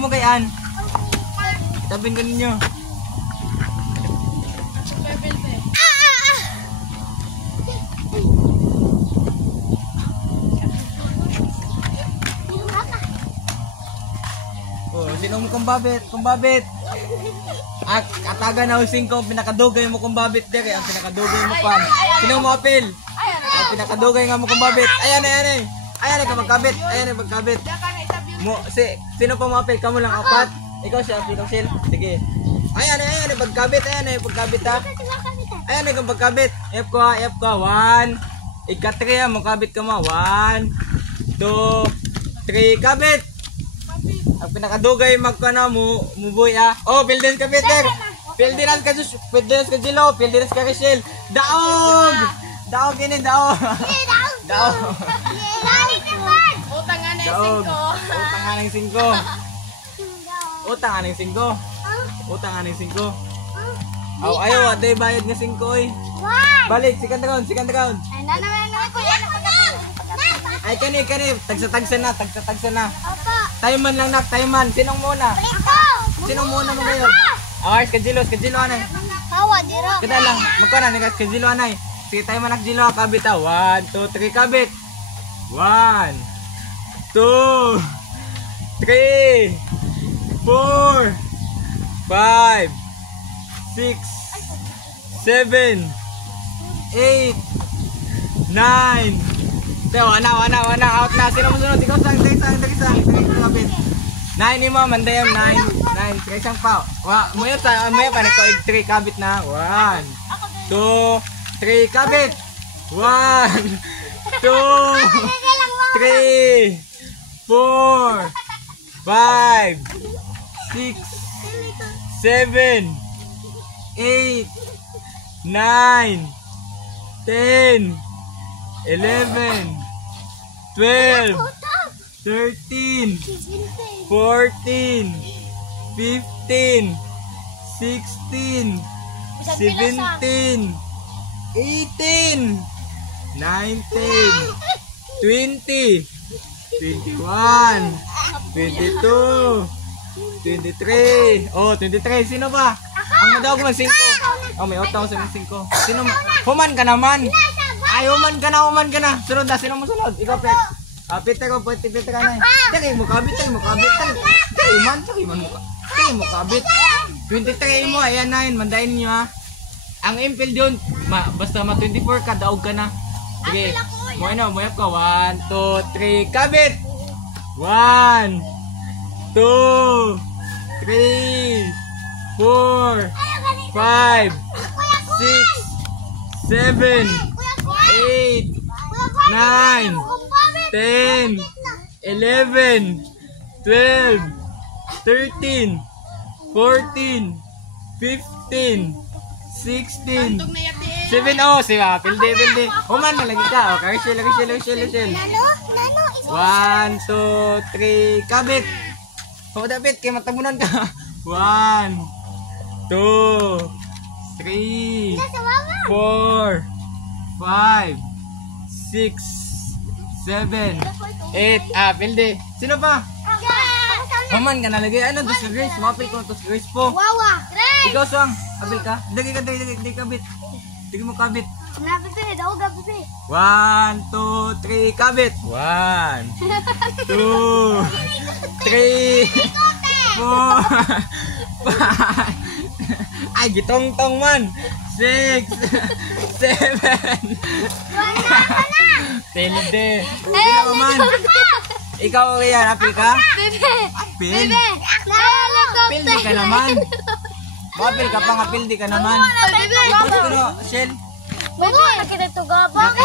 mo kayaan. Tabing ka ninyo. Oh, sino mo kumbabit? Kumbabit. Kataga na using ko, pinakadugay mo kumbabit dia kay ang pinakadugay mo pan. Sino mo apil? Ang pinakadugay nga mo kumbabit. Ayan eh. Ayan ka magkabit. Ayan magkabit. Mo sino pa mo apil? Kamo lang apat. Ikaw siya, ikaw sil. Sige. Ayan pagkabit, pagkabit ha. Ayan kang pagkabit. F ko. 1. Ika-3 mo kabit ka mo. 1 2 3 kabit. Ang pinakadugay magkana mo muboy ah. Oh, Pildes ka Peter. Pildes ka Jilo, Pildes ka Rachel. Daog. Daog ini daog. Daog. Utang nga na Daog. 5. Utang nga ng 5. Utang nga ng 5. Utang nga ng 5. Aw ayo aday bayad nga 5 oy. Balik second round. Ay na ko yan. Ay kani tagsa na. Tayman lang nak, tayman. Sinong muna? Sinong muna mo ngayon? Awars ka Jilo anay. Hawa diro. Kita lang, magkana ni ka Jilo anay. Sige tayman nak Jilo kabit ah. 1 2 3 kabit. 1 2 3 4 5 6 7 8 9. Wana out na. Sino mo sunod? Ikaw sang kabit. 9 ni mo mandayam 9 isang pa. Moyo pa nako 3 kabit na. 1 2 3 kabit. 1 2 3 4 5 6 7 8 9 10 11 12 13 14 15 16 17 18 19 20 21 22 23. Oh, 23. Sino ba? Ang madawag man 5. Oh, may 8,000 ng 5. Sino? Human ka naman. Ay, human ka na. Sunod na. Sino mo sunod? Ikaw, Pet. Peter ko, Peter ka na. Tagay mo kabit. Tagay mo kabit. 23 mo. Ayan na yun. Mandain niyo ha. Ang impel yun, basta 24 ka, daog ka na. Sige. Moyap ka. 1 2 3. Kabit. 1 2 3 4 5 6 7 8 9 10 11 12 13 14 15 16 7. Oh, siya. Pilde. Human na lagi ka. Okay, Rachel. 1 2 3 kabit. Oh, David, kay matabunan ka. 1 2 3 4 5 6 7 8. Pilde. Sino pa? Human ka na lagi. Ano, dos ka Grace. Mapil ko, dos Grace po. Wawa. Ikaw, Swang. Abil ka. Dagi kabit. Dagi mo kabit. 1 2 3 kabit. 1 2 3 4 ay gitong-tong man. 6 7 Tilde. Sino man? Ikaw yan, apil ka? Apil? Pildi ka naman. Apil ka pa nga, pildi ka naman. Shell. Bakit ito gabang?